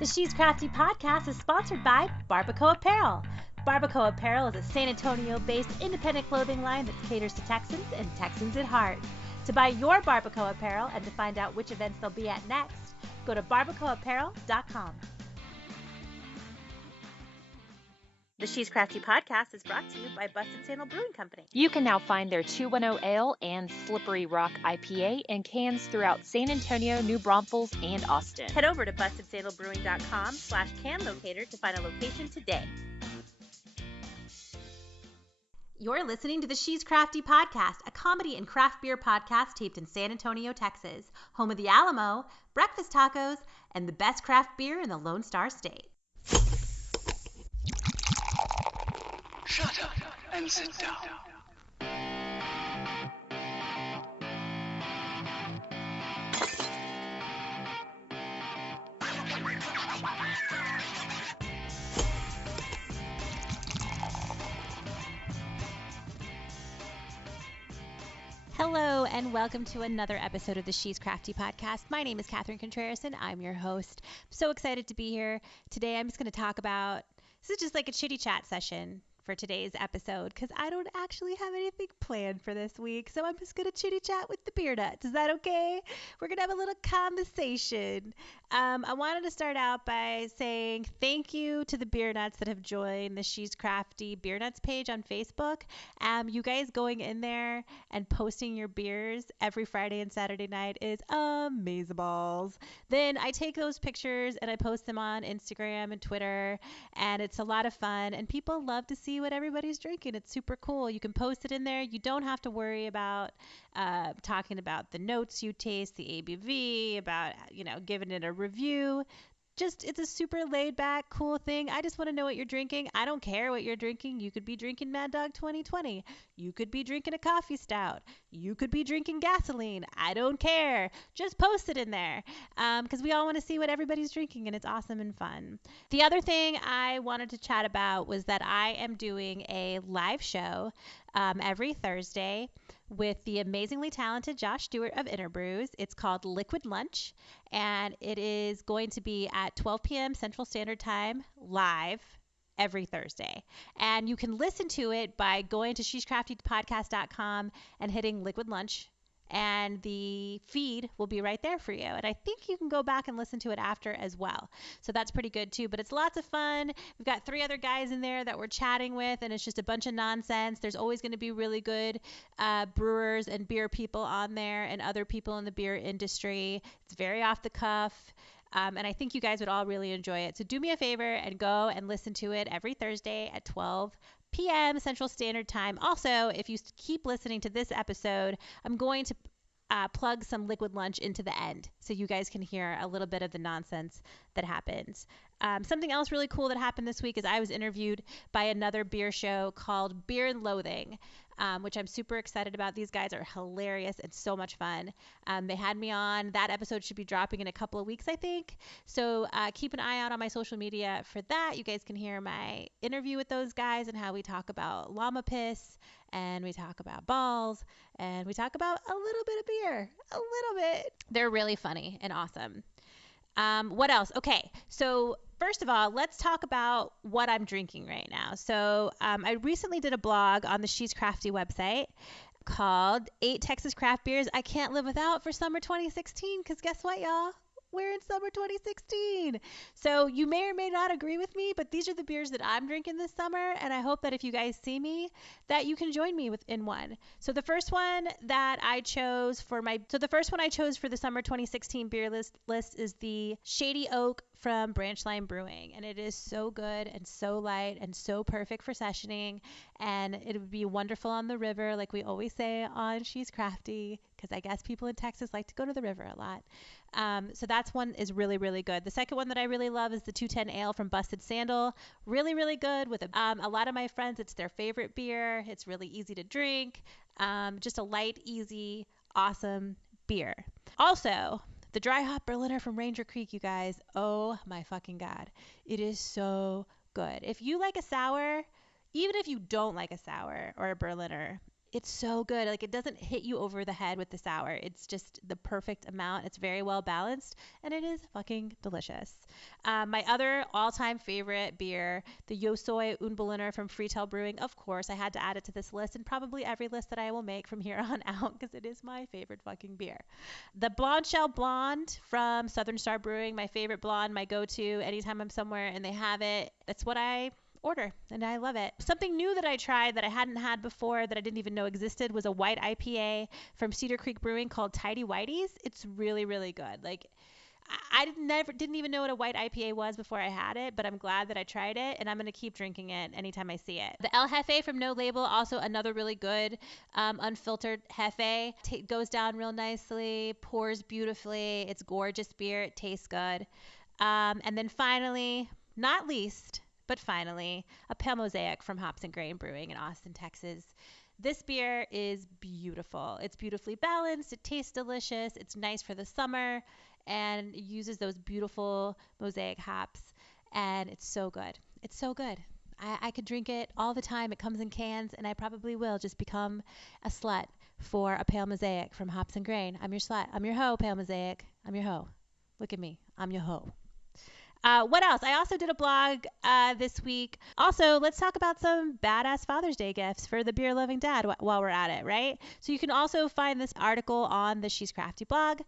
The She's Crafty podcast is sponsored by BarbacoApparel. BarbacoApparel is a San Antonio-based independent clothing line that caters to Texans and Texans at heart. To buy your BarbacoApparel and to find out which events they'll be at next, go to BarbacoApparel.com. The She's Crafty podcast is brought to you by Busted Sandal Brewing Company. You can now find their 210 Ale and Slippery Rock IPA in cans throughout San Antonio, New Braunfels, and Austin. Head over to BustedSandalBrewing.com/can locator to find a location today. You're listening to the She's Crafty podcast, a comedy and craft beer podcast taped in San Antonio, Texas, home of the Alamo, breakfast tacos, and the best craft beer in the Lone Star State. Shut up and sit down. Hello and welcome to another episode of the She's Crafty podcast. My name is Catherine Contreras and I'm your host. I'm so excited to be here. Today I'm just going to talk about, this is just like a chitty chat session for today's episode because I don't actually have anything planned for this week. So I'm just going to chitty chat with the beer nuts. Is that okay? We're going to have a little conversation. I wanted to start out by saying thank you to the beer nuts that have joined the She's Crafty Beer Nuts page on Facebook. You guys going in there and posting your beers every Friday and Saturday night is amazeballs. Then I take those pictures and I post them on Instagram and Twitter, and it's a lot of fun and people love to see what everybody's drinking. It's super cool. You can post it in there. You don't have to worry about talking about the notes you taste, the ABV, about, giving it a review. Just, it's a super laid back, cool thing. I just want to know what you're drinking. I don't care what you're drinking. You could be drinking Mad Dog 2020. You could be drinking a coffee stout. You could be drinking gasoline. I don't care. Just post it in there because we all want to see what everybody's drinking, and it's awesome and fun. The other thing I wanted to chat about was that I am doing a live show every Thursday with the amazingly talented Josh Stewart of Interbrews. It's called Liquid Lunch, and it is going to be at 12 p.m. Central Standard Time live every Thursday. And you can listen to it by going to shescraftypodcast.com and hitting Liquid Lunch, and the feed will be right there for you. And I think you can go back and listen to it after as well. So that's pretty good too, but it's lots of fun. We've got 3 other guys in there that we're chatting with, and it's just a bunch of nonsense. There's always going to be really good brewers and beer people on there and other people in the beer industry. It's very off the cuff. And I think you guys would all really enjoy it. So do me a favor and go and listen to it every Thursday at 12 p.m. Central Standard Time. Also, if you keep listening to this episode, I'm going to plug some Liquid Lunch into the end so you guys can hear a little bit of the nonsense that happens. Something else really cool that happened this week is I was interviewed by another beer show called Beer and Loathing, which I'm super excited about. These guys are hilarious and so much fun. They had me on. That episode should be dropping in a couple of weeks, I think. So keep an eye out on my social media for that. You guys can hear my interview with those guys and how we talk about llama piss, and we talk about balls, and we talk about a little bit of beer. A little bit. They're really funny and awesome. What else? Okay, so first of all, let's talk about what I'm drinking right now. So I recently did a blog on the She's Crafty website called 8 Texas Craft Beers I Can't Live Without for Summer 2016, because guess what, y'all? We're in summer 2016. So you may or may not agree with me, but these are the beers that I'm drinking this summer, and I hope that if you guys see me, that you can join me in one. So the first one I chose for the summer 2016 beer list is the Shady Oak from Branchline Brewing, and it is so good and so light and so perfect for sessioning, and it would be wonderful on the river, like we always say on She's Crafty, because I guess people in Texas like to go to the river a lot. So that's one is really, really good. The second one that I really love is the 210 Ale from Busted Sandal. Really, really good. With a lot of my friends, it's their favorite beer. It's really easy to drink. Just a light, easy, awesome beer. Also, the dry hop Berliner from Ranger Creek, you guys. Oh my fucking God. It is so good. If you like a sour, even if you don't like a sour or a Berliner, It's so good. Like, it doesn't hit you over the head with the sour. It's just the perfect amount. It's very well balanced, and it is fucking delicious. My other all-time favorite beer, the Yosoi Unberliner from Freetail Brewing. Of course, I had to add it to this list, and probably every list that I will make from here on out, because it is my favorite fucking beer. The Blonde Shell Blonde from Southern Star Brewing, my favorite blonde, my go-to anytime I'm somewhere and they have it. That's what I order, and I love it. Something new that I tried that I hadn't had before, that I didn't even know existed, was a white IPA from Cedar Creek Brewing called Tidy Whities. It's really, really good. Like, I didn't even know what a white IPA was before I had it, but I'm glad that I tried it, and I'm going to keep drinking it anytime I see it. The El Jefe from No Label, also another really good unfiltered Jefe. Goes down real nicely, pours beautifully. It's gorgeous beer. It tastes good. And then finally, not least, but finally, a Pale Mosaic from Hops and Grain Brewing in Austin, Texas. This beer is beautiful. It's beautifully balanced. It tastes delicious. It's nice for the summer, and it uses those beautiful mosaic hops, and it's so good. It's so good. I could drink it all the time. It comes in cans, and I probably will just become a slut for a Pale Mosaic from Hops and Grain. I'm your slut. I'm your hoe, Pale Mosaic. I'm your hoe. Look at me. I'm your hoe. What else? I also did a blog this week. Also, let's talk about some badass Father's Day gifts for the beer-loving dad while we're at it, right? So you can also find this article on the She's Crafty blog.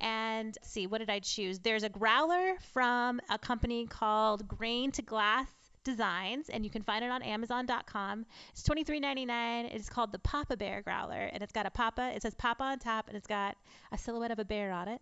And see, what did I choose? There's a growler from a company called Grain to Glass Designs, and you can find it on Amazon.com. It's $23.99. It's called the Papa Bear Growler, and it's got a Papa. It says Papa on top, and it's got a silhouette of a bear on it.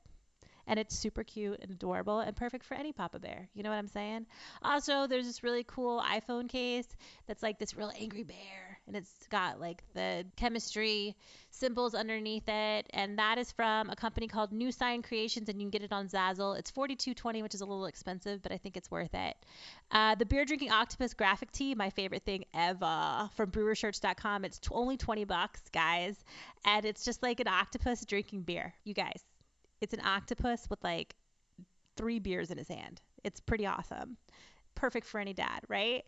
And it's super cute and adorable and perfect for any Papa Bear. You know what I'm saying? Also, there's this really cool iPhone case that's like this real angry bear. And it's got like the chemistry symbols underneath it. And that is from a company called New Sign Creations. And you can get it on Zazzle. It's $42.20, which is a little expensive, but I think it's worth it. The Beer Drinking Octopus graphic tee, my favorite thing ever, from brewershirts.com. It's only $20, guys. And it's just like an octopus drinking beer. You guys. It's an octopus with like 3 beers in his hand. It's pretty awesome. Perfect for any dad, right?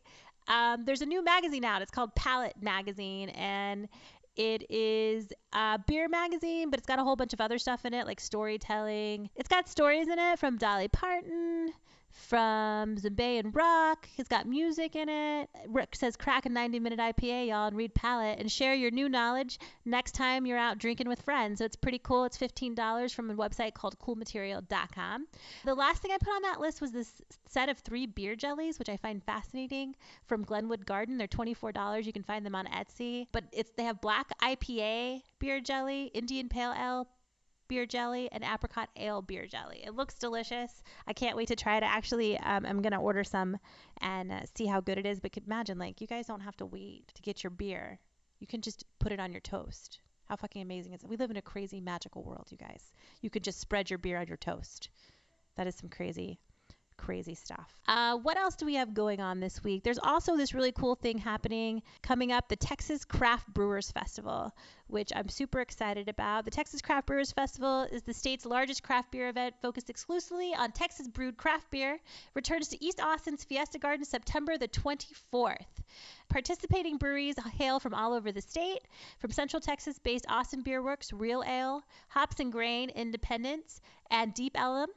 There's a new magazine out. It's called Palette Magazine, and it is a beer magazine, but it's got a whole bunch of other stuff in it, like storytelling. It's got stories in it from Dolly Parton, from Zimbayan Rock. It's got music in it. Rick says crack a 90-minute IPA, y'all, and read Palette and share your new knowledge next time you're out drinking with friends. So it's pretty cool. It's $15 from a website called coolmaterial.com. The last thing I put on that list was this set of 3 beer jellies, which I find fascinating, from Glenwood Garden. They're $24. You can find them on Etsy. But they have black IPA beer jelly, Indian Pale Ale beer jelly, and apricot ale beer jelly. It looks delicious. I can't wait to try it. Actually, I'm going to order some and see how good it is. But imagine, like, you guys don't have to wait to get your beer. You can just put it on your toast. How fucking amazing is it? We live in a crazy, magical world, you guys. You could just spread your beer on your toast. That is some crazy stuff. What else do we have going on this week? There's also this really cool thing happening coming up, the Texas Craft Brewers Festival, which I'm super excited about. The Texas Craft Brewers Festival is the state's largest craft beer event focused exclusively on Texas brewed craft beer. Returns to East Austin's Fiesta Garden September the 24th. Participating breweries hail from all over the state, from Central Texas-based Austin Beer Works, Real Ale, Hops and Grain, Independence, and Deep Ellum,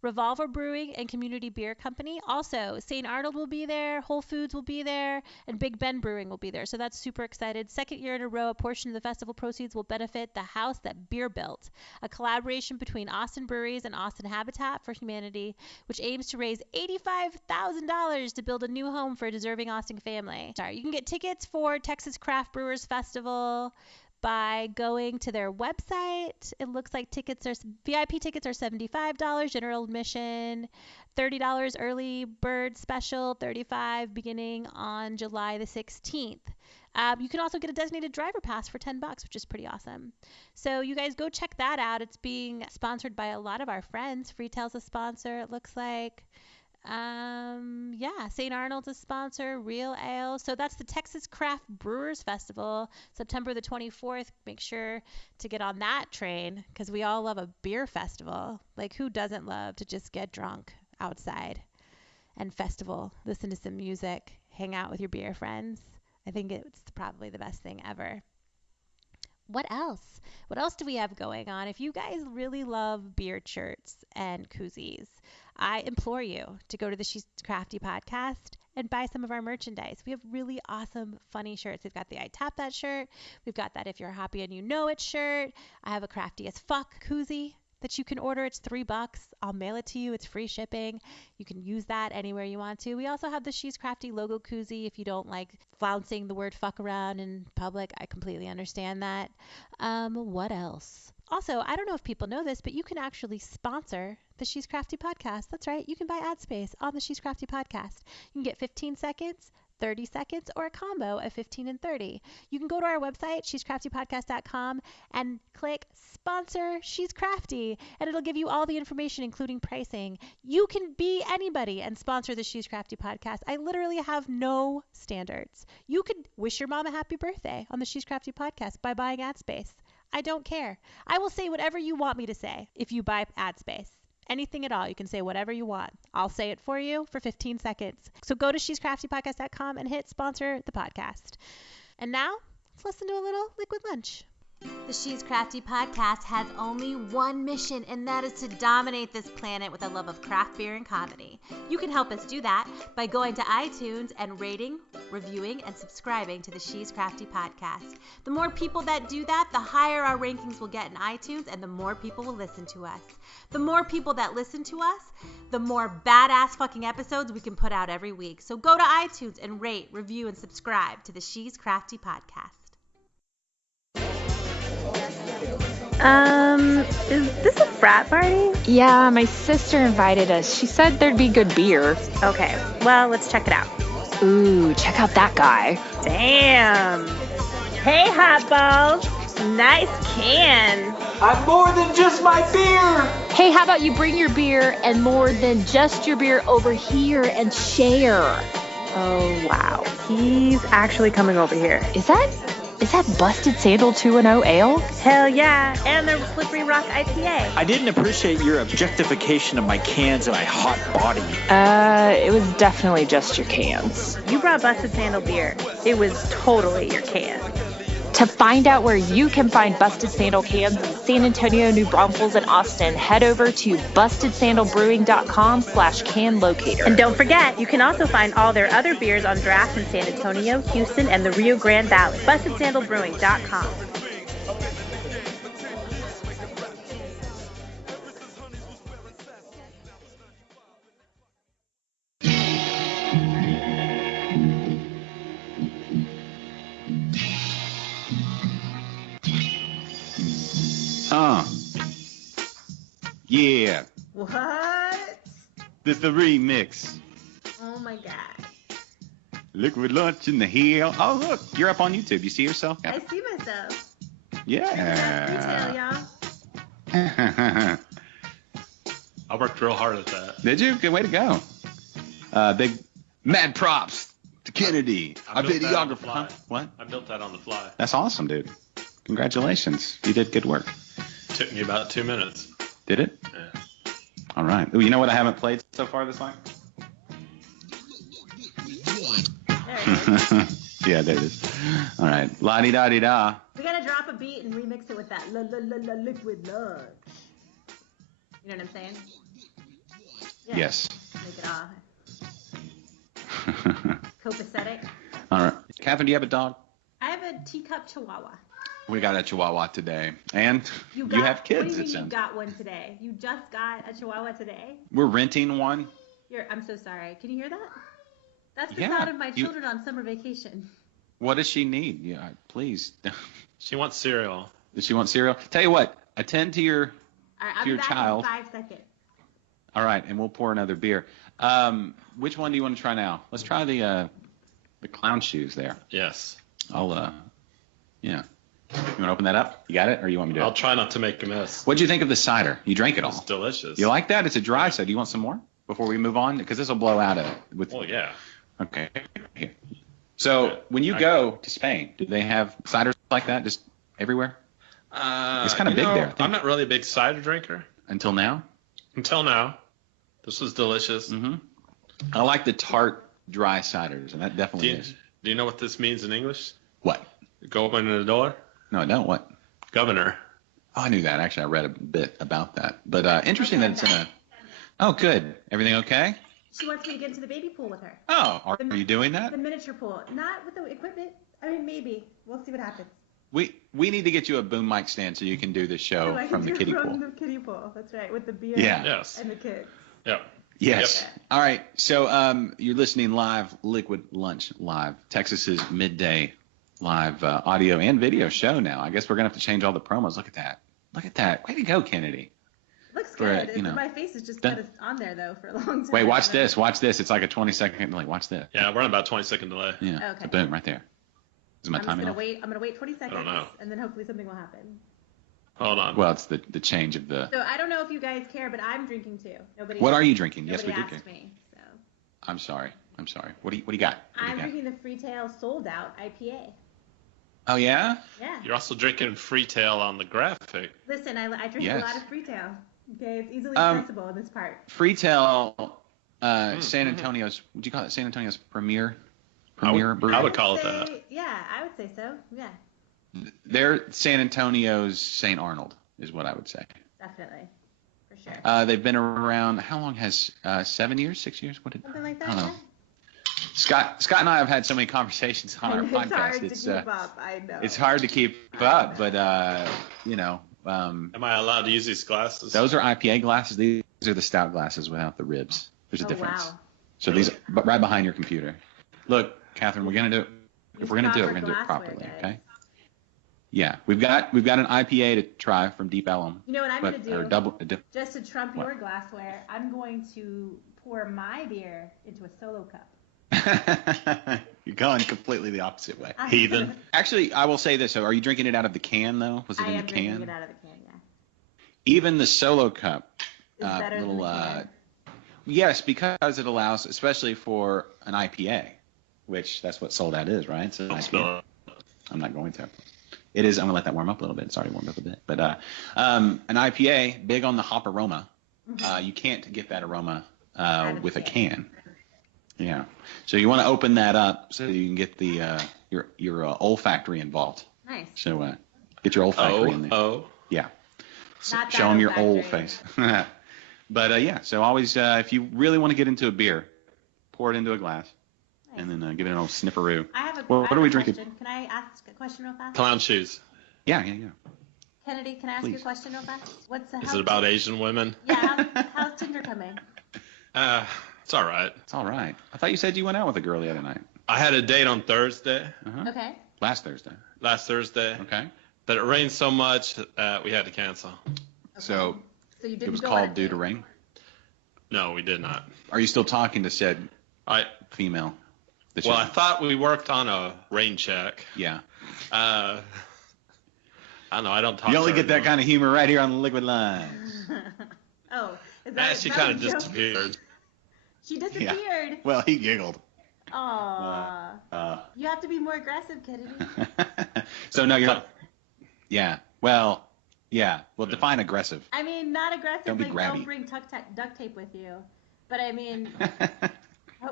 Revolver Brewing, and Community Beer Company. Also, St. Arnold will be there, Whole Foods will be there, and Big Ben Brewing will be there. So that's super excited. Second year in a row, a portion of the festival proceeds will benefit the House That Beer Built, a collaboration between Austin Breweries and Austin Habitat for Humanity, which aims to raise $85,000 to build a new home for a deserving Austin family. You can get tickets for Texas Craft Brewers Festival by going to their website. It looks like VIP tickets are $75, general admission $30, early bird special $35, beginning on July the 16th. You can also get a designated driver pass for $10, which is pretty awesome. So you guys go check that out. It's being sponsored by a lot of our friends. Freetail's a sponsor, it looks like. St. Arnold's a sponsor, Real Ale. So that's the Texas Craft Brewers Festival, September the 24th. Make sure to get on that train, because we all love a beer festival. Like, who doesn't love to just get drunk outside and festival, listen to some music, hang out with your beer friends? I think it's probably the best thing ever. What else? What else do we have going on? If you guys really love beard shirts and koozies, I implore you to go to the She's Crafty podcast and buy some of our merchandise. We have really awesome, funny shirts. We've got the I Tap That shirt. We've got that If You're Happy and You Know It shirt. I have a Crafty as Fuck koozie that you can order. It's $3. I'll mail it to you. It's free shipping. You can use that anywhere you want to. We also have the She's Crafty logo koozie. If you don't like flouncing the word fuck around in public, I completely understand that. What else? Also, I don't know if people know this, but you can actually sponsor the She's Crafty podcast. That's right. You can buy ad space on the She's Crafty podcast. You can get 15 seconds, 30 seconds, or a combo of 15 and 30. You can go to our website, shescraftypodcast.com, and click sponsor She's Crafty, and it'll give you all the information, including pricing. You can be anybody and sponsor the She's Crafty podcast. I literally have no standards. You could wish your mom a happy birthday on the She's Crafty podcast by buying ad space. I don't care. I will say whatever you want me to say if you buy ad space. Anything at all. You can say whatever you want. I'll say it for you for 15 seconds. So go to shescraftypodcast.com and hit sponsor the podcast. And now, let's listen to a little Liquid Lunch. The She's Crafty podcast has only one mission, and that is to dominate this planet with a love of craft beer and comedy. You can help us do that by going to iTunes and rating, reviewing, and subscribing to the She's Crafty podcast. The more people that do that, the higher our rankings will get in iTunes, and the more people will listen to us. The more people that listen to us, the more badass fucking episodes we can put out every week. So go to iTunes and rate, review, and subscribe to the She's Crafty podcast. Is this a frat party? Yeah, my sister invited us. She said there'd be good beer. Okay, well, let's check it out. Ooh, check out that guy. Damn. Hey, hot balls. Nice can. I'm more than just my beer! Hey, how about you bring your beer and more than just your beer over here and share? Oh, wow. He's actually coming over here. Is that Busted Sandal 2.0 ale? Hell yeah. And their Slippery Rock IPA. I didn't appreciate your objectification of my cans and my hot body. It was definitely just your cans. You brought Busted Sandal beer. It was totally your can. To find out where you can find Busted Sandal cans in San Antonio, New Braunfels, and Austin, head over to bustedsandalbrewing.com/can locator. And don't forget, you can also find all their other beers on draft in San Antonio, Houston, and the Rio Grande Valley. bustedsandalbrewing.com. Yeah, What? the remix. Oh my god. Liquid Lunch in the hill. Oh, look, you're up on YouTube. You see yourself? I see myself. Yeah. Retail, y'all. I worked real hard at that. Did you? Good way to go. Big mad props to Kennedy, our videographer. Huh? What? I built that on the fly. That's awesome, dude. Congratulations. You did good work. Took me about 2 minutes. Did it? Yeah. All right. Ooh, you know what I haven't played so far this night? Yeah, there it is. All right. La-di-da-di-da. We gotta drop a beat and remix it with that liquid lunch. You know what I'm saying? Yeah. Yes. Make it all copacetic. All right. Catherine, do you have a dog? I have a teacup chihuahua. We got a chihuahua today. And you have kids, What do you it mean sounds. you got one today? You just got a chihuahua today? We're renting one. I'm so sorry. Can you hear that? That's the Yeah, sound of my children on summer vacation. What does she need? Yeah, please. She wants cereal. Does she want cereal? Tell you what, attend to your All right, I'll your be back child. in 5 seconds. All right, and we'll pour another beer. Which one do you want to try now? Let's try the clown shoes there. Yes. I'll yeah. You want to open that up? You got it, or you want me to do I'll it? try not to make a mess. What'd you think of the cider? You drank it all. It's delicious. You like that? It's a dry cider. Do you want some more before we move on? Because this will blow out with. Well, yeah. Okay. Here. So when you go to Spain, do they have ciders like that just everywhere? It's kind of big there. I think. I'm not really a big cider drinker. Until now? Until now. This was delicious. Mm-hmm. I like the tart dry ciders, and that definitely is. Do you know what this means in English? What? Go open the door. No, I don't. What? governor. Oh, I knew that. Actually, I read a bit about that. But interesting that it's in a. Oh, good. Everything okay? She wants me to get into the baby pool with her. Oh, are you doing that? The miniature pool. Not with the equipment. I mean, maybe. We'll see what happens. We need to get you a boom mic stand so you can do the show from the kiddie pool. From the kiddie pool. That's right. With the beer Yes. and the kids. Yep. Yes. Yep. All right. So you're listening live, Liquid Lunch Live, Texas's midday live audio and video show now. I guess we're going to have to change all the promos. Look at that. Look at that. Way to go, Kennedy. Looks good. My face is just kind of on there, though, for a long time. Wait, watch this. Watch this. It's like a 20-second delay. Watch this. Yeah, we're on about 20-second delay. Yeah. Okay. Boom, right there. Is my timing off? I'm going to wait 20 seconds. I don't know. And then hopefully something will happen. Hold on. Well, it's the change of the. So I don't know if you guys care, but I'm drinking too. What are you drinking? Yes, we do care. me, so. I'm sorry. What do you got? I'm drinking the Freetail Sold Out IPA. Oh, yeah? Yeah. You're also drinking Freetail on the graphic. Listen, I drink a lot of Freetail. Okay, it's easily accessible in this part. Freetail, San Antonio's. Would you call it San Antonio's premier brewery? I would call it that. Yeah, I would say so. Yeah. They're San Antonio's St. Arnold, is what I would say. Definitely, for sure. They've been around. How long has 7 years, 6 years? Something like that. I don't know. Scott and I have had so many conversations on our podcast. It's hard to keep up. I know. It's hard to keep up, but Am I allowed to use these glasses? those are IPA glasses. These are the stout glasses without the ribs. There's a difference. Wow. So these, but right behind your computer. Look, Catherine, we're gonna do it. If we're gonna do it, we're gonna do it properly, okay? Yeah, we've got an IPA to try from Deep Ellum. You know what I'm gonna do? Just to trump your glassware, I'm going to pour my beer into a solo cup. You're going completely the opposite way. Heathen. Actually, I will say this. So, are you drinking it out of the can though? Was it in the can? I am drinking it out of the can. Yeah. Even the solo cup, Is better than the can. Yes, because it allows, especially for an IPA, which that's what Sold Out is, right? So IPA. I'm not going to. It is. I'm gonna let that warm up a little bit. It's already warmed up a bit, but an IPA, big on the hop aroma. You can't get that aroma with a can. Yeah. So you want to open that up so you can get the your olfactory involved. Nice. So get your olfactory in there. Yeah. So Not show them your olfactory. old face. But yeah. So always, if you really want to get into a beer, pour it into a glass, and then give it an old snifferoo. I have a. What are we drinking? Question. Can I ask a question real fast? Clown shoes. Yeah. Kennedy, can I ask you a Please. question real fast? Is it about Asian women? Yeah. How's Tinder coming? It's all right. It's all right. I thought you said you went out with a girl the other night. I had a date on Thursday, Okay. Last Thursday. Okay. But it rained so much that we had to cancel. So you didn't it was go on a called Due date. to Rain. No, we did not. Are you still talking to said female? that you- Well, I thought we worked on a rain check. Yeah. I don't know. I don't talk. You only to her get that anymore. kind of humor right here on the Liquid Line. Oh, is Ah, that? she that kind of was a joke? disappeared. She disappeared. Well, he giggled. Aww. You have to be more aggressive, Kennedy. So no, you're not. Yeah. Well, yeah. Well, define aggressive. I mean, not aggressive. Don't be like grabby. don't bring duct tape with you. But I mean,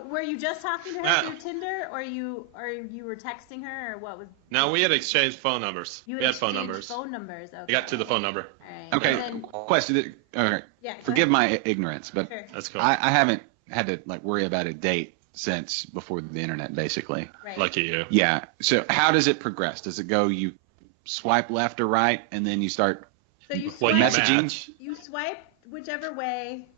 were you just talking to her through Tinder, or you were texting her, or what was? No, we had exchanged phone numbers. You We had phone exchanged numbers. Phone numbers. Okay. I got to the phone number. All right. Okay. And then- Question. Okay. Yeah, go Forgive ahead. my ignorance, but Sure. That's cool. I haven't had to worry about a date since before the internet, basically. Right. Lucky you. Yeah. So how does it progress? Does it go you swipe left or right, and then you start So you Well, swipe, you messaging? match. you swipe whichever way.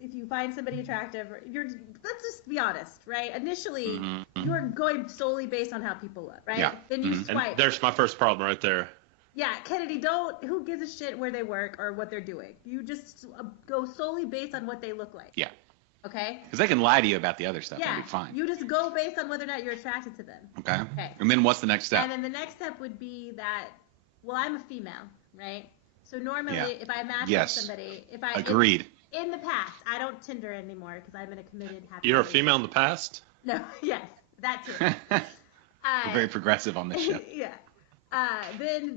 If you find somebody attractive, let's just be honest, right? Initially, you're going solely based on how people look, right? Yeah. Then you And swipe. there's my first problem right there. Yeah, Kennedy, who gives a shit where they work or what they're doing? You just go solely based on what they look like. Yeah. Okay? Because they can lie to you about the other stuff. Yeah. That'd be fine. You just go based on whether or not you're attracted to them. Okay. Okay. And then what's the next step? And then the next step would be that, well, I'm a female, right? So normally, Yeah. if I match Yes. with somebody, if I Agreed. In the past, I don't Tinder anymore because I'm in a committed happy. You're a relationship. female in the past? No, yes, that too. We're very progressive on this show. Yeah. Then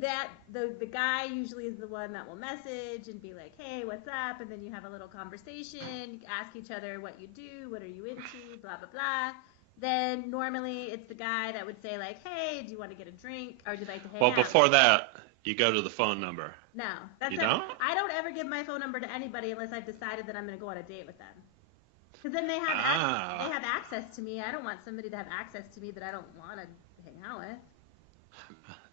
the guy usually is the one that will message and be like, hey, what's up? And then you have a little conversation, you ask each other what you do, what are you into, blah, blah, blah. then normally it's the guy that would say like, hey, do you want to get a drink or do you like to hang Well, out? before that, you go to the phone number. No, that's You it. don't? I don't ever give my phone number to anybody unless I've decided that I'm going to go on a date with them. Because then they have they have access to me. I don't want somebody to have access to me that I don't want to hang out with.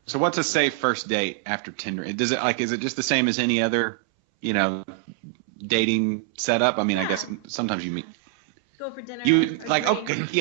So what's a safe first date after Tinder? Is it just the same as any other, dating setup? I mean, I guess sometimes you meet. Go for dinner.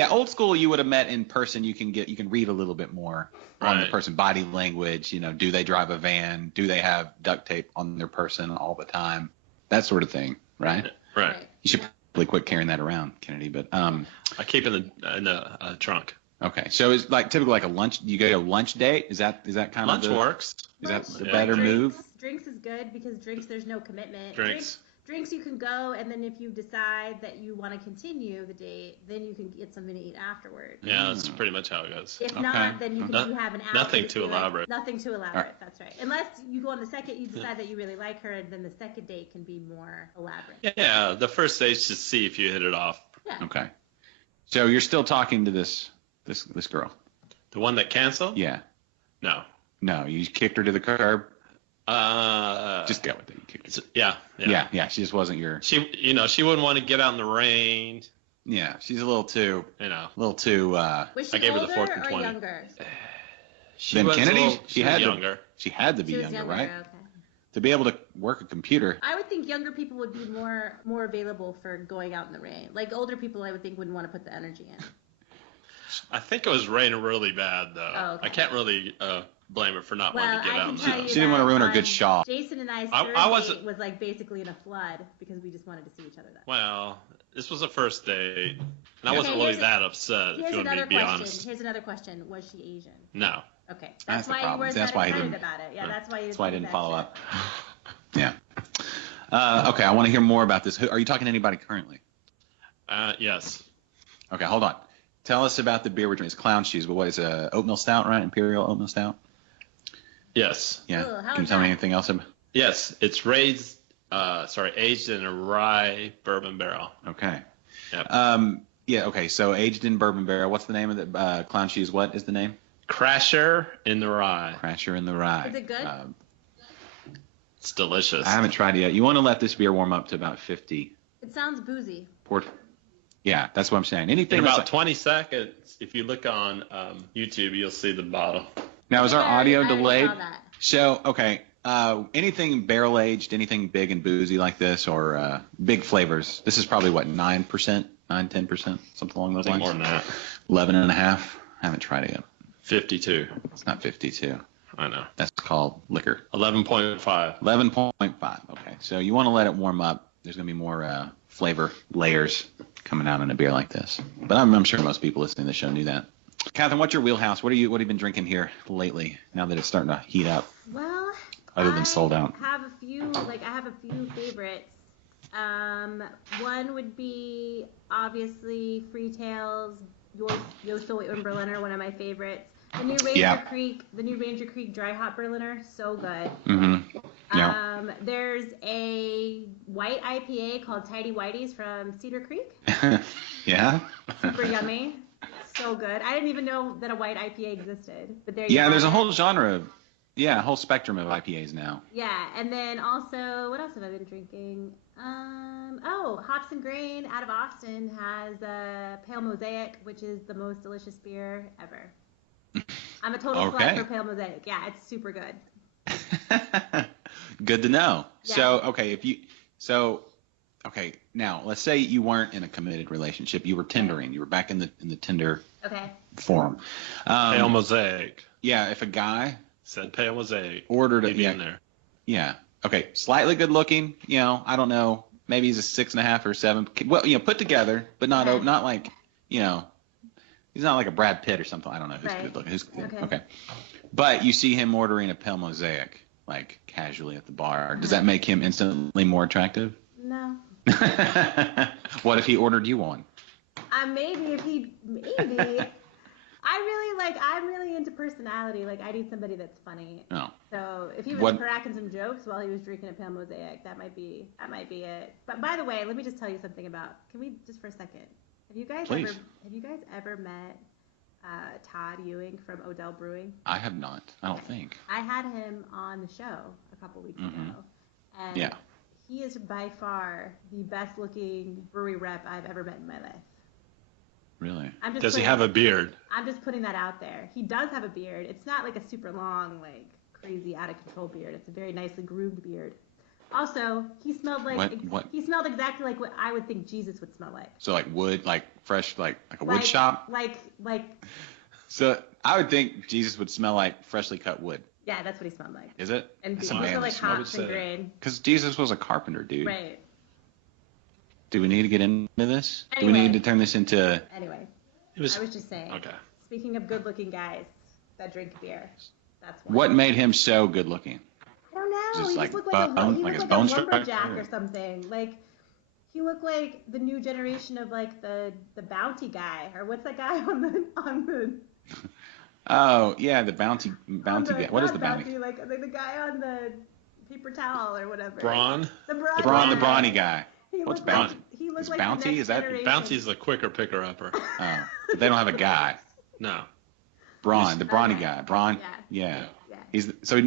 Old school. You would have met in person. You can read a little bit more on the person, body language. Do they drive a van? Do they have duct tape on their person all the time? That sort of thing, right? Right. You should probably quit carrying that around, Kennedy. But I keep it in the trunk. Okay, so it's typically like a lunch. You go to a lunch date. Is that kind lunch of lunch works? Is that the better move? Drinks is good because drinks there's no commitment. Drinks you can go, and then if you decide that you want to continue the date, then you can get something to eat afterward. Yeah, that's pretty much how it goes. If not, then you have an hour. Nothing too elaborate. Nothing too elaborate. Right. That's right. Unless you go on the second, you decide that you really like her, and then the second date can be more elaborate. Yeah, the first date's just see if you hit it off. Yeah. Okay. So you're still talking to this girl? The one that canceled? Yeah. No, you kicked her to the curb. Just go with it. You kicked her. Yeah. She just wasn't your. She wouldn't want to get out in the rain. Yeah, she's a little too. Was she I gave her the older 4th and or 20. younger? Then Kennedy, she had younger. She had to be younger, right? Okay. To be able to work a computer. I would think younger people would be more available for going out in the rain. Like older people, I would think wouldn't want to put the energy in. I think it was raining really bad though. Oh, okay. I can't really blame her for not wanting to get out. She didn't want to ruin her good shawl. Jason and I's date was like basically in a flood because we just wanted to see each other that. Well, this was a first date, and I wasn't really that upset. If you want me to be honest. Here's another question: was she Asian? No. Okay, that's why you weren't that excited about it. Yeah, that's why I didn't follow up. Yeah. Okay, I want to hear more about this. Are you talking to anybody currently? Yes. Okay, hold on. Tell us about the beer we're drinking. It's Clown Shoes, but what is a oatmeal stout, right? Imperial oatmeal stout? Yes. Yeah. Ooh, can you tell me anything else about? Yes, it's aged in a rye bourbon barrel. Okay. Yep. Okay, so aged in bourbon barrel. What's the name of the Clown Shoes? What is the name? Crasher in the Rye. Crasher in the Rye. Is it good? It's delicious. I haven't tried it yet. You want to let this beer warm up to about 50. It sounds boozy. Yeah, that's what I'm saying. Anything in about 20 seconds, if you look on YouTube, you'll see the bottle. Now, is our audio I delayed? saw that. So, okay, anything barrel aged, anything big and boozy like this, or big flavors? This is probably what, 9%, 10%, something along those lines. More than that. 11.5. I haven't tried it yet. 52. It's not 52. I know. That's called liquor. 11.5. 11.5. Okay, so you want to let it warm up. There's going to be more flavor layers coming out in a beer like this. But I'm sure most people listening to the show knew that. Catherine, what's your wheelhouse? What have you been drinking here lately? Now that it's starting to heat up. Well, other than sold out. I have a few favorites. One would be obviously Freetail's Yo Soy Un Berliner, one of my favorites. The new Ranger Creek Dry Hop Berliner, so good. Mm-hmm. Yeah. There's a white IPA called Tidy Whities from Cedar Creek. Yeah. Super yummy. So good. I didn't even know that a white IPA existed. But there you go. Yeah, there's a whole genre of, a whole spectrum of IPAs now. Yeah, and then also, what else have I been drinking? Hops and Grain out of Austin has a Pale Mosaic, which is the most delicious beer ever. I'm a total slut for Pale Mosaic. Yeah, it's super good. Good to know. Yeah. Now let's say you weren't in a committed relationship. You were Tindering. You were back in the Tinder forum. Pale Mosaic. Yeah, if a guy said Pale Mosaic, ordered it, in there. Yeah. Okay. Slightly good looking. I don't know. Maybe he's a 6.5 or 7. Well, put together, but not like, he's not like a Brad Pitt or something. I don't know who's good looking. Okay. But you see him ordering a Pale Mosaic, like casually at the bar. Does that make him instantly more attractive? No. What if he ordered you one? Maybe. I'm really into personality. Like, I need somebody that's funny. Oh. So if he was cracking some jokes while he was drinking a Pale Mosaic, that might be it. But by the way, let me just tell you something about. Can we just for a second? Please. Have you guys ever met Todd Ewing from Odell Brewing? I have not. I don't think. I had him on the show a couple weeks ago, and Yeah. he is by far the best looking brewery rep I've ever met in my life. Really? Does he have a beard? I'm just putting that out there. He does have a beard. It's not like a super long, like crazy out of control beard. It's a very nicely groomed beard. Also, he smelled like What? he smelled exactly like what I would think Jesus would smell like. So like wood, like fresh, like a wood shop. Like. So I would think Jesus would smell like freshly cut wood. Yeah, that's what he smelled like. Is it? And That's he smelled like amazing. hops and grain. Because Jesus was a carpenter, dude. Right. Do we need to get into this? Anyway. Do we need to turn this into? Anyway, It was I was just saying. okay. Speaking of good-looking guys that drink beer, that's one. What made him so good looking? I don't know. Just He like just looked like bone- he like looked his like bone a structure? lumberjack or something. Like he looked like the new generation of like the bounty guy, or what's that guy on the Oh yeah, the bounty on the, guy. What is not the bounty? Like the guy on the paper towel or whatever. Braun. The Braun. The Braun, guy. the brawny guy. He What's looked like- bounty? He looked Is like bounty? the next Is that- generation. Bounty's the quicker picker upper. Oh, but they don't have a guy. No. Braun, the brawny Okay. guy. Braun. Yeah. Yeah.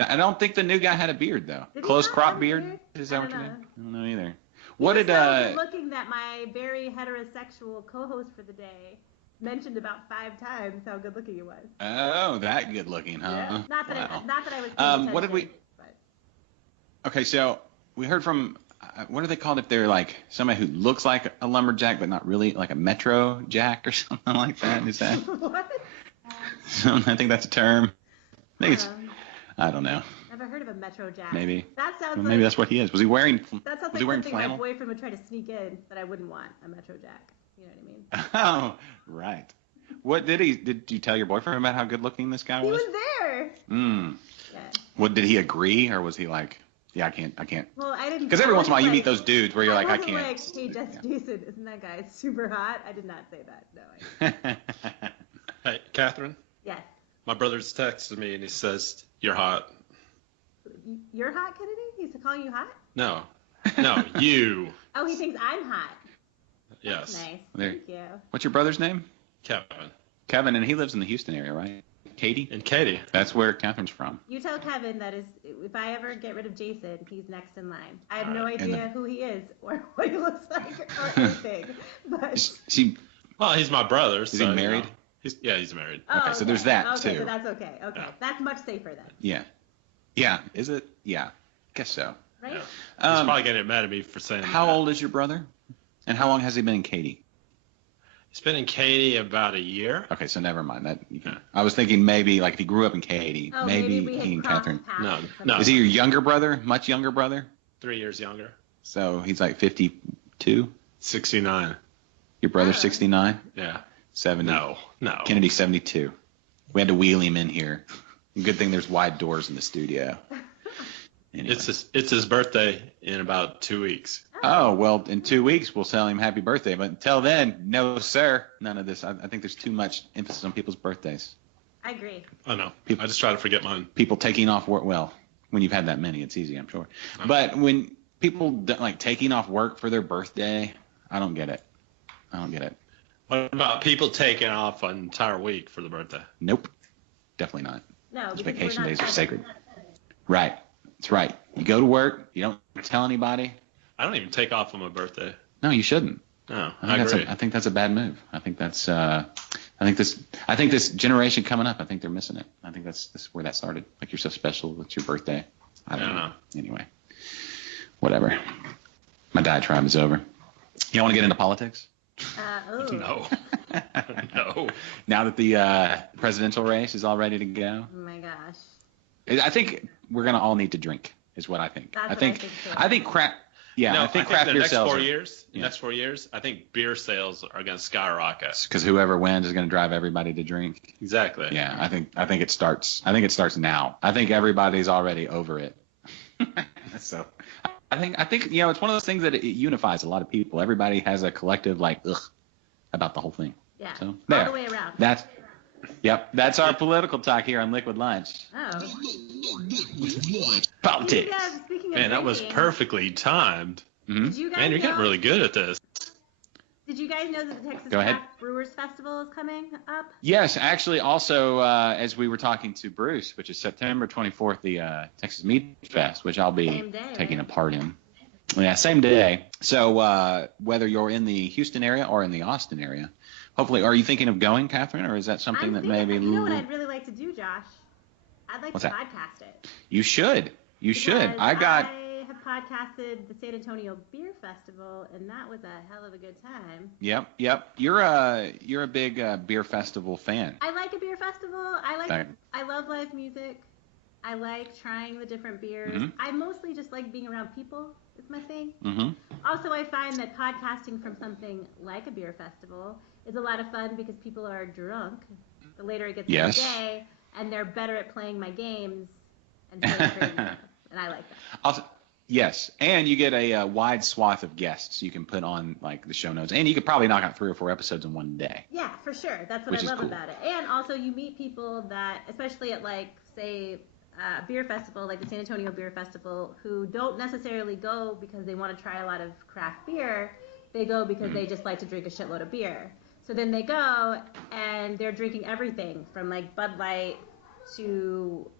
I don't think the new guy had a beard though. Did he Close not crop have a beard. beard? Is that I what you don't mean? know. I don't know either. He What was did so good looking that my very heterosexual co-host for the day mentioned about 5 times how good looking he was. Oh, that good looking, huh? Yeah. Not that Wow. I was paying What did we? attention, but Okay, so we heard from what are they called if they're like somebody who looks like a lumberjack but not really, like a metro jack or something like that? Is that? what? I think that's a term. I think it's. I don't know. Never heard of a Metro Jack. Maybe. That sounds Well, like maybe that's what he is. Was he wearing? that sounds was he like wearing something my flannel? boyfriend would try to sneak in that I wouldn't want, a Metro Jack. You know what I mean? Oh, right. What did he? Did you tell your boyfriend about how good looking this guy He was? was there. Mm. Yeah. What did he agree, or was he like, yeah, I can't? Well, I didn't. Because every I once in a while you wasn't meet those dudes where you're like, I wasn't can't. like, hey, Jason, isn't that guy super hot? I did not say that. No. Hey, Catherine. Yes. My brother's texted me and he says you're hot. You're hot, Kennedy? He's calling you hot? No, you. Oh, he thinks I'm hot. Yes. That's nice. There. Thank you. What's your brother's name? Kevin Kevin, and he lives in the Houston area, right? Katie? and Katie. That's where Catherine's from. You tell Kevin that if I ever get rid of Jason, he's next in line. I have no Alright. idea who he is or what he looks like or anything. But She. Well, he's my brother. Is he married? He's married. Okay, so there's that, okay, too. so that's okay. Okay, Yeah. that's much safer then, Yeah. Yeah. Is it? Yeah. Guess so. right? Yeah. He's probably gonna get mad at me for saying How that. old is your brother? And how long has he been in Katy? He's been in Katy about a year. Okay, so never mind that. You can, Yeah. I was thinking maybe like if he grew up in Katy, Oh, maybe we had he and crossed Catherine. paths No, at some no. point. Is he your younger brother? Much younger brother? 3 years younger. So he's like 52. 69. Your brother's Oh. 69. Yeah. 70. No. Kennedy's 72. We had to wheel him in here. Good thing there's wide doors in the studio. Anyway. It's his birthday in about 2 weeks. Oh, well, in 2 weeks, we'll tell him happy birthday. But until then, no, sir. None of this. I think there's too much emphasis on people's birthdays. I agree. I know. I just try to forget mine. People taking off work. Well, when you've had that many, it's easy, I'm sure. But when people like taking off work for their birthday, I don't get it. What about people taking off an entire week for the birthday? Nope. Definitely not. No, Those because vacation we're not days are covered. sacred. Right. That's right. You go to work. You don't tell anybody. I don't even take off on my birthday. No, you shouldn't. No, I I agree. think that's a bad move. I think this generation coming up, I think they're missing it. I think that's where that started. Like you're so special. It's your birthday. I don't know. Anyway, whatever. My diatribe is over. You want to get into politics? Oh. No. No. Now that the presidential race is all ready to go, Oh my gosh. I think we're gonna all need to drink. Is what I think. That's I what think. too. I think craft. Yeah, No, I think craft the beer next sales. 4 years, yeah. next 4 years, I think beer sales are going to skyrocket. Because whoever wins is going to drive everybody to drink. Exactly. Yeah, I think it starts. I think it starts now. I think everybody's already over it. So, I think it's one of those things that it unifies a lot of people. Everybody has a collective like ugh about the whole thing. Yeah. So All there. the way around. That's our political talk here on Liquid Lunch. Oh. Politics. Speaking of Man, that was drinking, perfectly timed. Mm-hmm. Did you guys Man, you're getting know- really good at this. Did you you guys know that the Texas Go ahead. Craft Brewers Festival is coming up? Yes, actually, also, as we were talking to Bruce, which is September 24th, the Texas Mead Fest, which I'll be taking a part in. Yeah, same day. So whether you're in the Houston area or in the Austin area, hopefully, are you thinking of going, Catherine, or is that something that maybe... You know what I'd really like to do, Josh? I'd like What's to that? podcast it. You should. You should. I have podcasted the San Antonio Beer Festival, and that was a hell of a good time. Yep. You're a big beer festival fan. I like a beer festival. I love live music. I like trying the different beers. Mm-hmm. I mostly just like being around people. It's my thing. Mm-hmm. Also, I find that podcasting from something like a beer festival is a lot of fun because people are drunk the later it gets in the day, and they're better at playing my games and saying crazy stuff. And I like that. Also, yes, and you get a wide swath of guests you can put on like the show notes, and you could probably knock out 3 or 4 episodes in one day. Yeah, for sure. That's what I love about it. And also, you meet people that, especially at like, say, a beer festival, like the San Antonio Beer Festival, who don't necessarily go because they want to try a lot of craft beer. They go because they just like to drink a shitload of beer. So then they go and they're drinking everything from like Bud Light to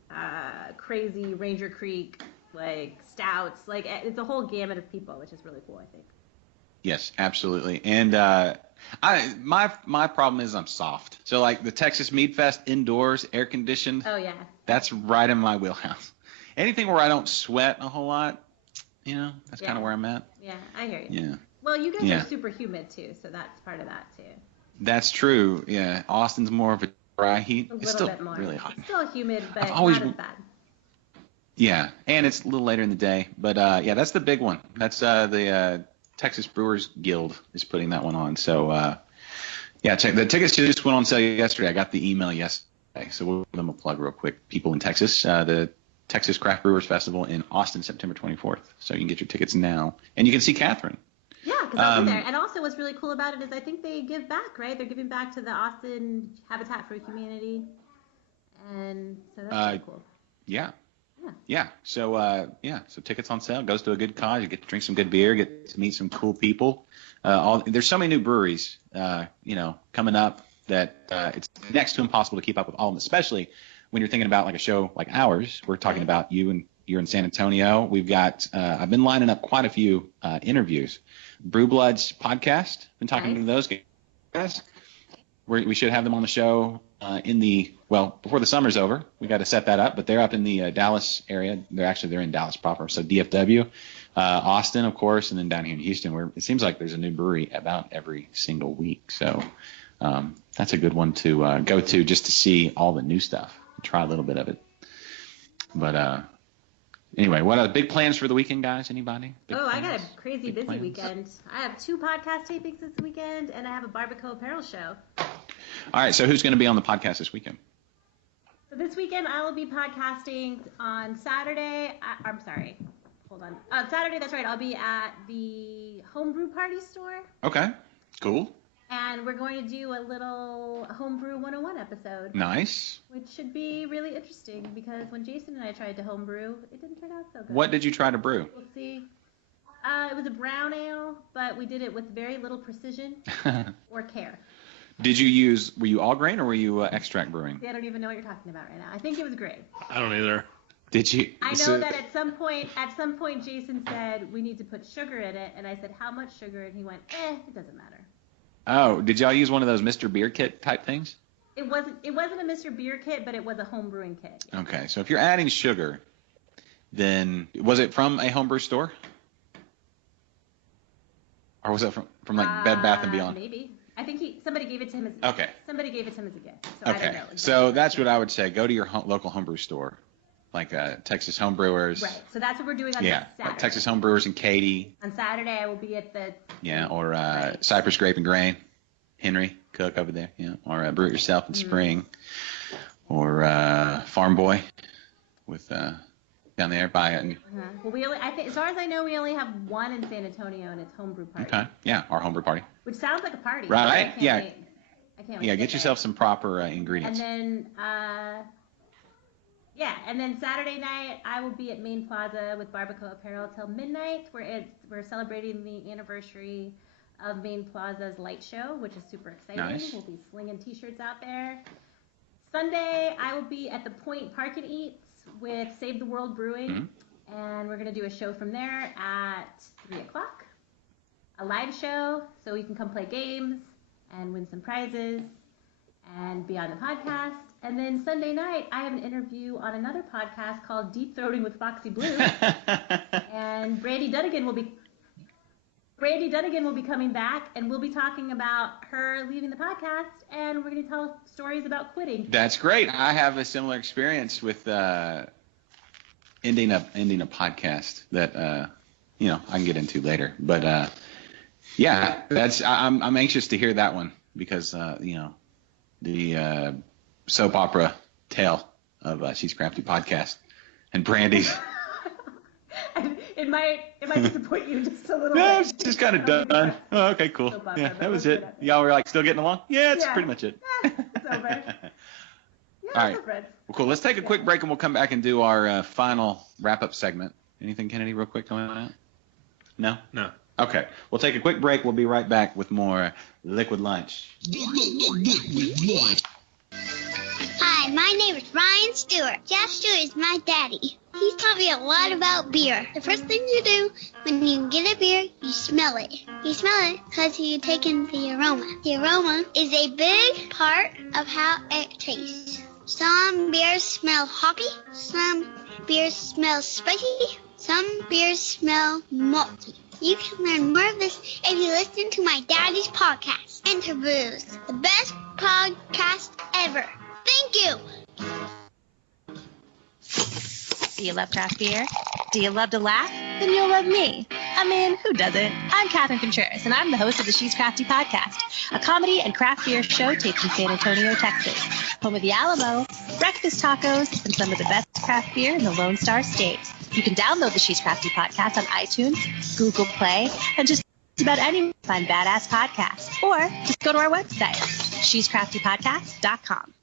crazy Ranger Creek, like stouts. Like it's a whole gamut of people, which is really cool, I think. Yes, absolutely. And my problem is I'm soft. So like the Texas Mead Fest indoors, air conditioned. Oh yeah. That's right in my wheelhouse. Anything where I don't sweat a whole lot, that's kind of where I'm at. Yeah, I hear you. Yeah. Well, you guys are super humid too, so that's part of that too. That's true. Yeah. Austin's more of a dry heat. It's still bit more. Really hot. It's still humid, but not as bad. Yeah, and it's a little later in the day. But that's the big one. That's the Texas Brewers Guild is putting that one on. So the tickets just went on sale yesterday. I got the email yesterday, so we'll give them a plug real quick. People in Texas, the Texas Craft Brewers Festival in Austin, September 24th. So you can get your tickets now, and you can see Catherine. Yeah, because I'll be there. And also what's really cool about it is I think they give back, right? They're giving back to the Austin Habitat for Humanity. And so that's really cool. Yeah. So tickets on sale. Goes to a good cause. You get to drink some good beer, get to meet some cool people. There's so many new breweries, coming up that it's next to impossible to keep up with all of them, especially when you're thinking about like a show like ours. We're talking about you're in San Antonio. We've got I've been lining up quite a few interviews. Brew Bloods podcast. Been talking to those guys. We should have them on the show before the summer's over. We got to set that up, but they're up in the Dallas area. They're in Dallas proper. So DFW, Austin, of course, and then down here in Houston, where it seems like there's a new brewery about every single week. So that's a good one to go to just to see all the new stuff. Try a little bit of it. But anyway, what are big plans for the weekend, guys? Anybody? I got a crazy busy weekend. I have 2 podcast tapings this weekend, and I have a BarbacoApparel show. All right, so who's going to be on the podcast this weekend? So this weekend I will be podcasting on Saturday. I'm sorry. Hold on. Saturday, that's right. I'll be at the Homebrew Party store. Okay, cool. And we're going to do a little Homebrew 101 episode. Nice. Which should be really interesting because when Jason and I tried to homebrew, it didn't turn out so good. What did you try to brew? We'll see. It was a brown ale, but we did it with very little precision or care. Were you all grain or were you extract brewing? See, I don't even know what you're talking about right now. I think it was grain. I don't either. Did you? I know that at some point Jason said we need to put sugar in it, and I said how much sugar, and he went, it doesn't matter. Oh, did y'all use one of those Mr. Beer Kit type things? It wasn't a Mr. Beer Kit, but it was a home brewing kit. Okay, so if you're adding sugar, then was it from a homebrew store? Or was it from like Bed Bath & Beyond? Maybe. I think somebody gave it to him as a gift. Somebody gave it to him as a gift. So okay. I don't know. So that's what I would say. Go to your local homebrew store, like Texas Homebrewers. Right. So that's what we're doing on Saturday. Like Texas Homebrewers in Katy. On Saturday, I will be at the... Yeah, or Cypress Grape and Grain. Henry Cook over there. Yeah. Or Brew It Yourself in Spring. Or Farm Boy with... down there by it. Well, I think, as far as I know, we only have one in San Antonio, and it's Homebrew Party. Okay. Yeah, our homebrew party. Which sounds like a party. Right. I can't wait. Yeah, get yourself some proper ingredients. And then Saturday night I will be at Main Plaza with BarbacoApparel till midnight. We're celebrating the anniversary of Main Plaza's light show, which is super exciting. Nice. We'll be slinging T-shirts out there. Sunday, I will be at the Point Park and Eats with Save the World Brewing, and we're going to do a show from there at 3 o'clock. A live show, so you can come play games and win some prizes and be on the podcast. And then Sunday night, I have an interview on another podcast called Deep Throating with Foxy Blue, and Brandy Dunnigan will be coming back, and we'll be talking about her leaving the podcast, and we're going to tell stories about quitting. That's great. I have a similar experience with ending a podcast that I can get into later. But yeah, I'm anxious to hear that one because the soap opera tale of She's Crafty podcast and Brandy's. It might disappoint you just a little bit. No, it's just kind of done. Oh, okay, cool. Yeah, that was it. Y'all were like still getting along? Yeah, it's pretty much it. It's over. Yeah, all right. Well, cool. Let's take a quick break and we'll come back and do our final wrap-up segment. Anything, Kennedy, real quick going on? No? No. Okay. We'll take a quick break. We'll be right back with more Liquid Lunch. Hi, my name is Ryan Stewart. Josh Stewart is my daddy. He's taught me a lot about beer. The first thing you do when you get a beer, you smell it. You smell it because you take in the aroma. The aroma is a big part of how it tastes. Some beers smell hoppy, some beers smell spicy, some beers smell malty. You can learn more of this if you listen to my daddy's podcast, Interbrews, the best podcast ever. Thank you. Do you love craft beer? Do you love to laugh? Then you'll love me. I mean, who doesn't? I'm Catherine Contreras, and I'm the host of the She's Crafty podcast, a comedy and craft beer show taped in San Antonio, Texas, home of the Alamo, breakfast tacos, and some of the best craft beer in the Lone Star State. You can download the She's Crafty podcast on iTunes, Google Play, and just about any fun badass podcast. Or just go to our website, shescraftypodcast.com.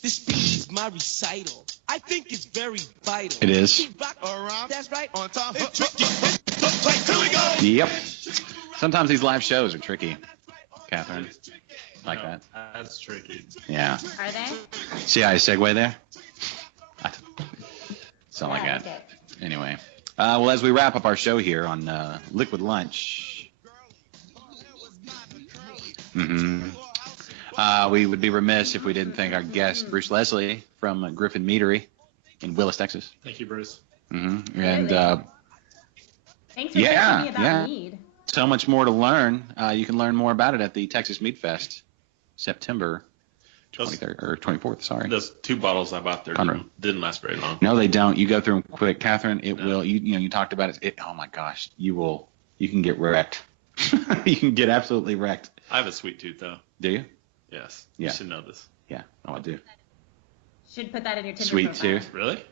This beat is my recital. I think it's very vital. It is. Keep rock around. That's right. On time. Here we go. Yep. Sometimes these live shows are tricky, Catherine. Like that. That's tricky. Yeah. Are they? See how I segue there? Something like that. Okay. Anyway. Well, as we wrap up our show here on Liquid Lunch, we would be remiss if we didn't thank our guest, Bruce Leslie from Griffin Meadery in Willis, Texas. Thank you, Bruce. Mm-hmm. And Thanks for telling me about mead. So much more to learn. You can learn more about it at the Texas Mead Fest, September 23rd or 24th. Sorry. Those 2 bottles I bought there didn't last very long. No, they don't. You go through them quick, Catherine. It will. You talked about it. Oh my gosh, you can get wrecked. You can get absolutely wrecked. I have a sweet tooth though. Do you? Yes. Yeah. You should know this. Yeah. Oh, I do. Should put that in your Tinder Sweet profile. tooth. Really?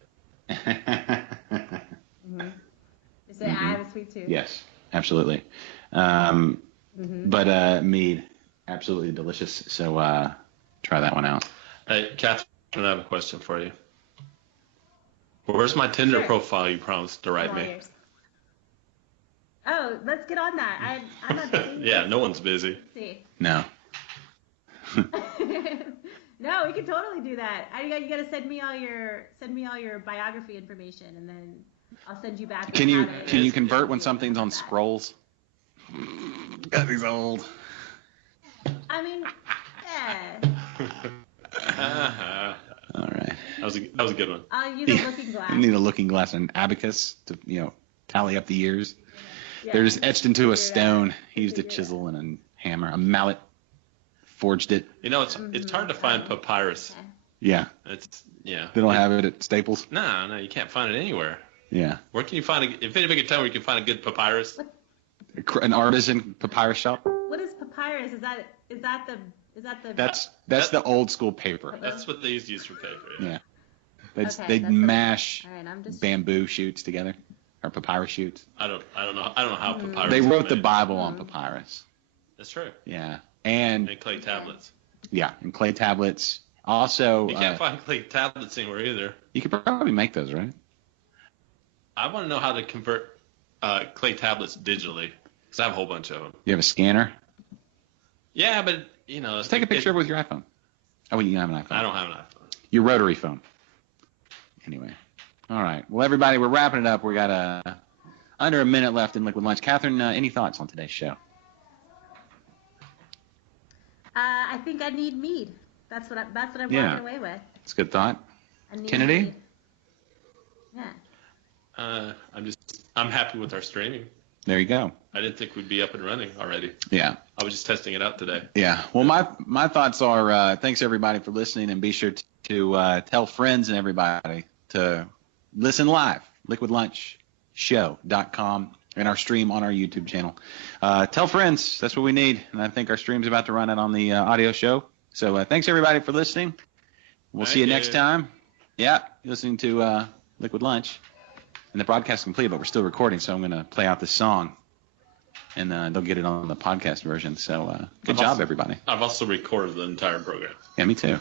Just say, I have a sweet tooth. Yes, absolutely. But mead, absolutely delicious. So try that one out. Hey, Catherine, I have a question for you. Where's my Tinder profile you promised to write me? Oh, let's get on that. I'm not busy. Yeah, no one's busy. Let's see. No. No, we can totally do that. You got to send me all your biography information, and then I'll send you back. Can you convert when something's on scrolls? God, he's old. I mean, yeah. All right. That was a good one. I'll use a looking glass. You need a looking glass and an abacus to tally up the years. Yeah. They're just etched into a stone. He used a chisel and a hammer, a mallet. Forged it. It's hard to find papyrus. Okay. Yeah. They don't have it at Staples. No, you can't find it anywhere. Yeah. Where can you find if anybody can tell me where you can find a good papyrus? An artisan papyrus shop. What is papyrus? Is that the? That's the old school paper. That's what they used to use for paper. Yeah. They'd mash right, bamboo shoots together, or papyrus shoots. I don't know how papyrus. They wrote the made. Bible on papyrus. That's true. Yeah. And clay tablets. Yeah, and clay tablets. Also, you can't find clay tablets anywhere either. You could probably make those, right? I want to know how to convert clay tablets digitally, Because I have a whole bunch of them. You have a scanner? Yeah, but, you know. Just take a picture of it with your iPhone. Oh, you don't have an iPhone. I don't have an iPhone. Your rotary phone. Anyway. All right. Well, everybody, we're wrapping it up. We got under a minute left in Liquid Lunch. Catherine, any thoughts on today's show? I think I need mead. That's what I'm walking away with. It's a good thought. I need Kennedy? mead. Yeah. I'm happy with our streaming. There you go. I didn't think we'd be up and running already. Yeah. I was just testing it out today. Yeah. Well, my thoughts are thanks everybody for listening, and be sure to tell friends and everybody to listen live. liquidlunchshow.com and our stream on our YouTube channel. Tell friends. That's what we need. And I think our stream's about to run out on the audio show. So thanks everybody for listening. We'll see you next time. Yeah. You're listening to Liquid Lunch. And the broadcast is complete, but we're still recording, so I'm going to play out this song, and they'll get it on the podcast version. So good job, everybody. I've also recorded the entire program. Yeah, me too.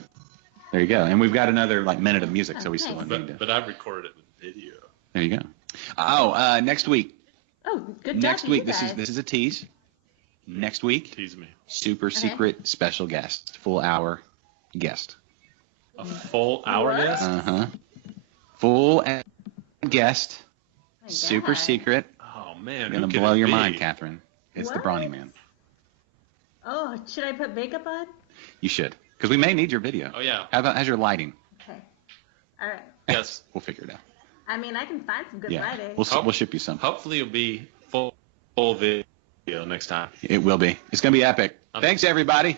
There you go. And we've got another minute of music, so we still need to. But I've recorded it with video. There you go. Oh, next week. Oh, good job. Next week, this is a tease. Next week, tease me. Super secret special guest, full hour guest. A full hour guest? Uh-huh. Full guest. Super secret. Oh, man. Going to blow your mind, Catherine. It's the Brawny Man. Oh, should I put makeup on? You should. Because we may need your video. Oh, yeah. How's your lighting? Okay. All right. Yes. We'll figure it out. I mean, I can find some good lighting. We'll ship you some. Hopefully it'll be full video next time. It will be. It's going to be epic. Thanks, everybody.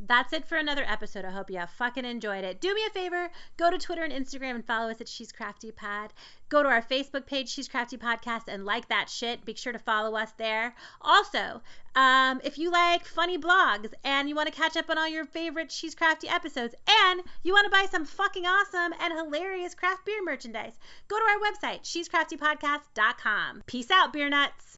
That's it for another episode. I hope you have fucking enjoyed it. Do me a favor, go to Twitter and Instagram and follow us at She's Crafty Pod. Go to our Facebook page, She's Crafty Podcast, and like that shit. Be sure to follow us there. Also, if you like funny blogs and you want to catch up on all your favorite She's Crafty episodes and you want to buy some fucking awesome and hilarious craft beer merchandise, go to our website, shescraftypodcast.com. Peace out, beer nuts.